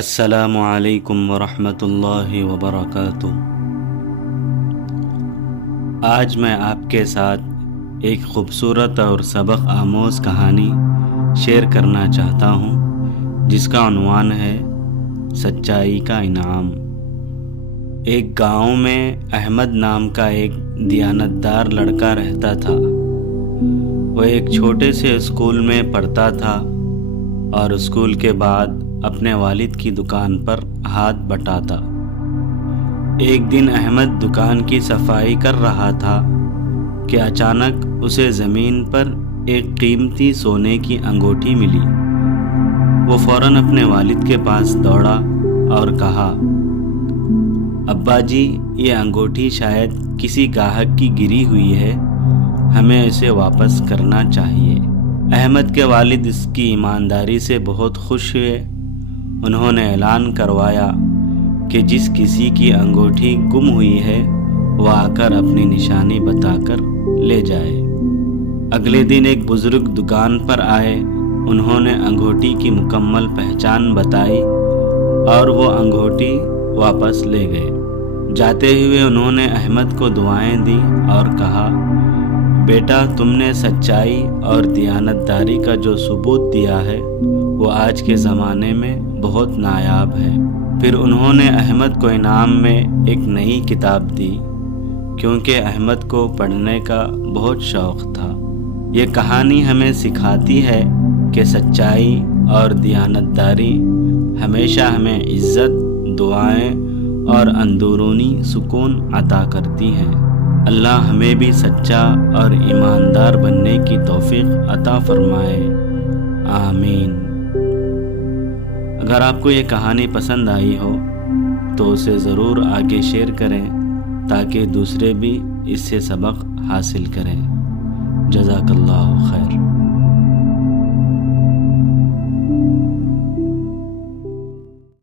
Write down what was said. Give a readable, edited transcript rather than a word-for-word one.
السلام علیکم ورحمۃ اللہ وبرکاتہ۔ آج میں آپ کے ساتھ ایک خوبصورت اور سبق آموز کہانی شیئر کرنا چاہتا ہوں، جس کا عنوان ہے سچائی کا انعام۔ ایک گاؤں میں احمد نام کا ایک دیانتدار لڑکا رہتا تھا۔ وہ ایک چھوٹے سے اسکول میں پڑھتا تھا اور اسکول کے بعد اپنے والد کی دکان پر ہاتھ بٹاتا۔ ایک دن احمد دکان کی صفائی کر رہا تھا کہ اچانک اسے زمین پر ایک قیمتی سونے کی انگوٹھی ملی۔ وہ فوراً اپنے والد کے پاس دوڑا اور کہا، ابا جی، یہ انگوٹھی شاید کسی گاہک کی گری ہوئی ہے، ہمیں اسے واپس کرنا چاہیے۔ احمد کے والد اس کی ایمانداری سے بہت خوش ہوئے۔ انہوں نے اعلان کروایا کہ جس کسی کی انگوٹھی گم ہوئی ہے وہ آ کر اپنی نشانی بتا کر لے جائے۔ اگلے دن ایک بزرگ دکان پر آئے۔ انہوں نے انگوٹھی کی مکمل پہچان بتائی اور وہ انگوٹھی واپس لے گئے۔ جاتے ہوئے انہوں نے احمد کو دعائیں دی اور کہا، بیٹا، تم نے سچائی اور دیانتداری کا جو ثبوت دیا ہے وہ آج کے زمانے میں بہت نایاب ہے۔ پھر انہوں نے احمد کو انعام میں ایک نئی کتاب دی، کیونکہ احمد کو پڑھنے کا بہت شوق تھا۔ یہ کہانی ہمیں سکھاتی ہے کہ سچائی اور دیانتداری ہمیشہ ہمیں عزت، دعائیں اور اندرونی سکون عطا کرتی ہیں۔ اللہ ہمیں بھی سچا اور ایماندار بننے کی توفیق عطا فرمائے، آمین۔ اگر آپ کو یہ کہانی پسند آئی ہو تو اسے ضرور آگے شیئر کریں تاکہ دوسرے بھی اس سے سبق حاصل کریں۔ جزاک اللہ خیر۔